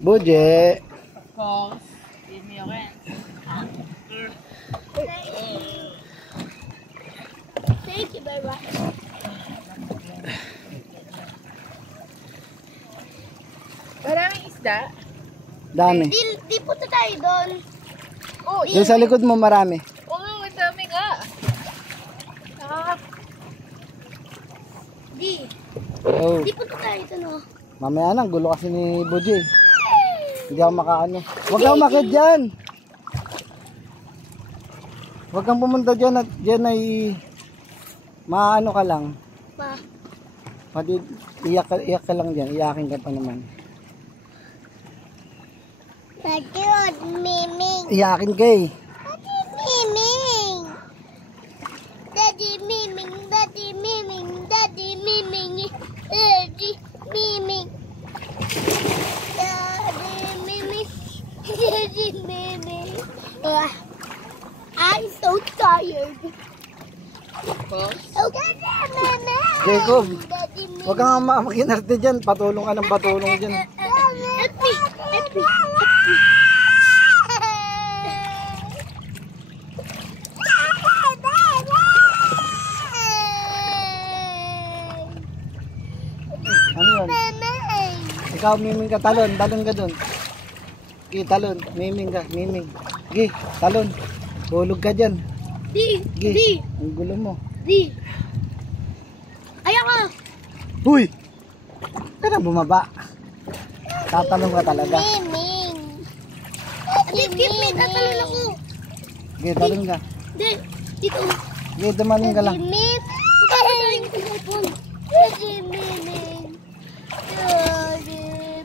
Budget. Of course. Give me your hand. Thank you very much. Maraming isda. Dami. Di punta tayo doon. Oh, Doon sa likod mo marami. oh, ang dami nga. Ah, Di. Oh. Di punta tayo doon, oh. Mamaya na, gulo kasi ni Budget. Hindi ako makaano. Huwag kang umakit dyan. Huwag kang pumunta dyan at dyan ay maano ka lang. Pa. Iyak ka lang dyan. Iyakin ka pa naman. Nagkiyot, Miming. Iyakin ka eh. Miming. Daddy Miming, Daddy Miming, Daddy Miming, Daddy Miming. Daddy Miming, Daddy Miming. I'm so tired. of course. Okay, Miming. Jacob, Daddy Miming. huwag kang makinarte dyan. Patulong ka ng patulong dyan. Let me. Ano yun? Ikaw, miming ka. Talon. Talon ka dun. Gi, talon. Miming ka. Miming. Gi, talon. Hulog ka dyan. Di. Gi. Di. Ang gulo mo. Di. Ayoko. Huy! Kaya bumaba. Tatalon ka talaga. Miming. Give me. Tatalon ako. Gi, talon ka. Di. Dito. Gi, dumalon ka lang. Miming. Pagkakatayin ko sa iPhone. Daddy Miming. Daddy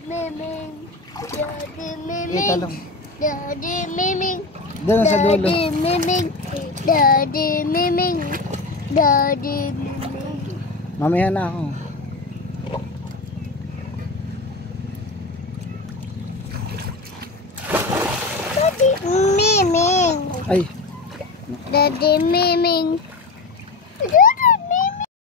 Miming. Daddy Gi, Miming. talon. Daddy Miming. Doon sa dulo. Daddy Miming. Daddy Miming. Daddy Miming. Mamaya na ako. Daddy Miming. Ay, Daddy Miming.